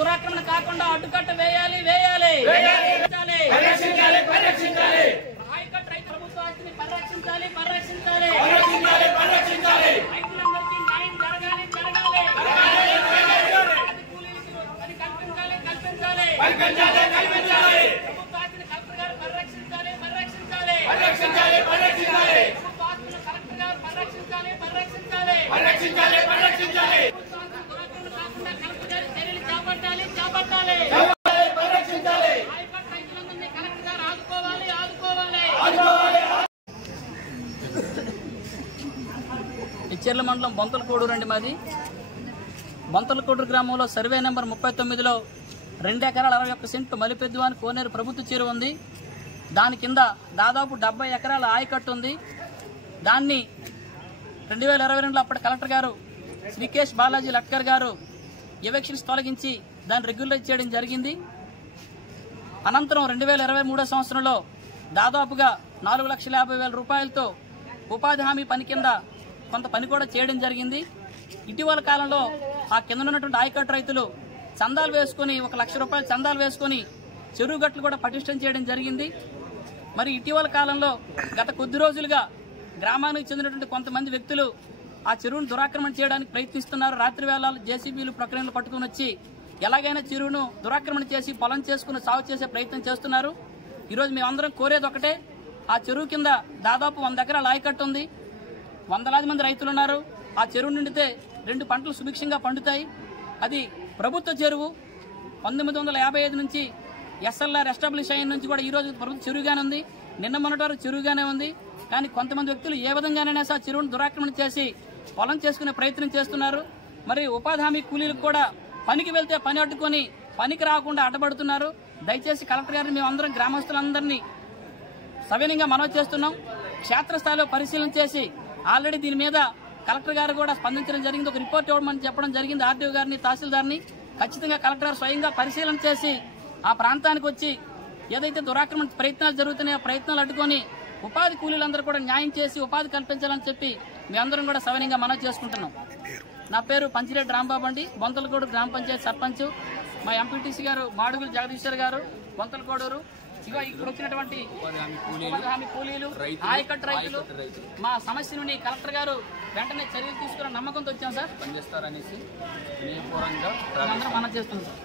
దురాక్రమణ కాకుండా అడ్డుకట్ట వేయాలి వేయాలి ఆయకట్టు రైతు ప్రభుత్వ ఆస్తిని పరిరక్షించాలి పరిరక్షించాలి రైతులందరికీ న్యాయం జరగాలి జరగాలి కల్పించాలి కల్పించాలి ప్రభుత్వ ఆస్తిని కలెక్టర్ గారు పరిరక్షించాలి పరిరక్షించాలి ప్రభుత్వ ఆస్తిని కలెక్టర్ గారు పరిరక్షించాలి పరిరక్షించాలి దురాక్రమణ కాకుండా కలెక్టర్ గారు చర్యలు చేపట్టాలి చేపట్టాలి ఆయకట్టు రైతులందరినీ కలెక్టర్ గారు ఆదుకోవాలి ఆదుకోవాలి. ఇచ్చెర్ల మండలం బొంతలకోడూరు అండి మాది. బొంతలకోడూరు గ్రామంలో సర్వే నెంబర్ 39లో 2 ఎకరాల 61 సెంట్లు మలిపెద్దు అని కోనేరు ప్రభుత్వ చెరువు ఉంది. దాని కింద దాదాపు 70 ఎకరాల ఆయకట్టు ఉంది. దాన్ని 2022లో అప్పటి కలెక్టర్ గారు శ్రీకేష్ బాలాజీ లట్కర్ గారు ఎవెక్షన్స్ తొలగించి దాన్ని రెగ్యులరైజ్ చేయడం జరిగింది. అనంతరం 2023 సంవత్సరంలో దాదాపుగా 4,50,000 రూపాయలతో ఉపాధి హామీ పని కింద కొంత పని కూడా చేయడం జరిగింది. ఇటీవల కాలంలో ఆ కింద ఉన్నటువంటి ఆయకట్టు రైతులు చందాలు వేసుకుని 1,00,000 రూపాయలు చందాలు వేసుకుని చెరువు గట్లు కూడా పటిష్టం చేయడం జరిగింది. మరి ఇటీవల కాలంలో గత కొద్ది రోజులుగా గ్రామానికి చెందినటువంటి కొంతమంది వ్యక్తులు ఆ చెరువును దురాక్రమణ చేయడానికి ప్రయత్నిస్తున్నారు. రాత్రి వేళ జేసీబీలు ప్రక్రియలు పట్టుకుని వచ్చి ఎలాగైనా చెరువును దురాక్రమణ చేసి పొలం చేసుకుని సాగు చేసే ప్రయత్నం చేస్తున్నారు. ఈరోజు మేమందరం కోరేది ఒకటే, ఆ చెరువు కింద దాదాపు 100 ఎకరాల ఆయకట్టు ఉంది. వందలాది మంది రైతులు ఉన్నారు. ఆ చెరువు నిండితే 2 పంటలు సుభిక్షంగా పండుతాయి. అది ప్రభుత్వ చెరువు. 1955 నుంచి ఎస్ఎల్ఆర్ ఎస్టాబ్లిష్ అయిన నుంచి కూడా ఈ రోజు ప్రభుత్వ చెరువుగానే ఉంది. నిన్న మొన్నటి వరకు చెరువుగానే ఉంది. కానీ కొంతమంది వ్యక్తులు ఏ విధంగానైనా ఆ చెరువును దురాక్రమణ చేసి పొలం చేసుకునే ప్రయత్నం చేస్తున్నారు. మరి ఉపాధి హామీ కూలీలకు కూడా పనికి వెళ్తే పని అడ్డుకొని పనికి రాకుండా అడ్డపడుతున్నారు. దయచేసి కలెక్టర్ గారిని మేమందరం గ్రామస్తులందరినీ సవినయంగా మనవి చేస్తున్నాం. క్షేత్రస్థాయిలో పరిశీలన చేసి ఆల్రెడీ దీని మీద కలెక్టర్ గారు కూడా స్పందించడం జరిగింది. ఒక రిపోర్ట్ ఇవ్వమని చెప్పడం జరిగింది ఆర్డీఓ గారిని, తహసీల్దార్ని. ఖచ్చితంగా కలెక్టర్ గారు స్వయంగా పరిశీలన చేసి ఆ ప్రాంతానికి వచ్చి ఏదైతే దురాక్రమణ ప్రయత్నాలు జరుగుతున్నాయో ఆ ప్రయత్నాలు అడ్డుకొని ఉపాధి కూలీలందరూ కూడా న్యాయం చేసి ఉపాధి కల్పించాలని చెప్పి మేమందరం కూడా సవినయంగా మనవి చేసుకుంటున్నాం. నా పేరు పంచిరెడ్డి రాంబాబు అండి, బొంతలకోడూరు గ్రామ పంచాయతీ సర్పంచ్. మా ఎంపీటీసీ గారు మాడుగులు జగదీశ్వర్ గారు, బొంతలకోడూరు. ఇగో ఇక్కడ వచ్చినటువంటి ఉపాధి హామీ కూలీలు, ఆయకట్టు రైతులు మా సమస్యను కలెక్టర్ గారు వెంటనే చర్యలు తీసుకున్న నమ్మకంతో వచ్చాం సార్. పనిచేస్తారనేసి మనం చేస్తున్నాం సార్.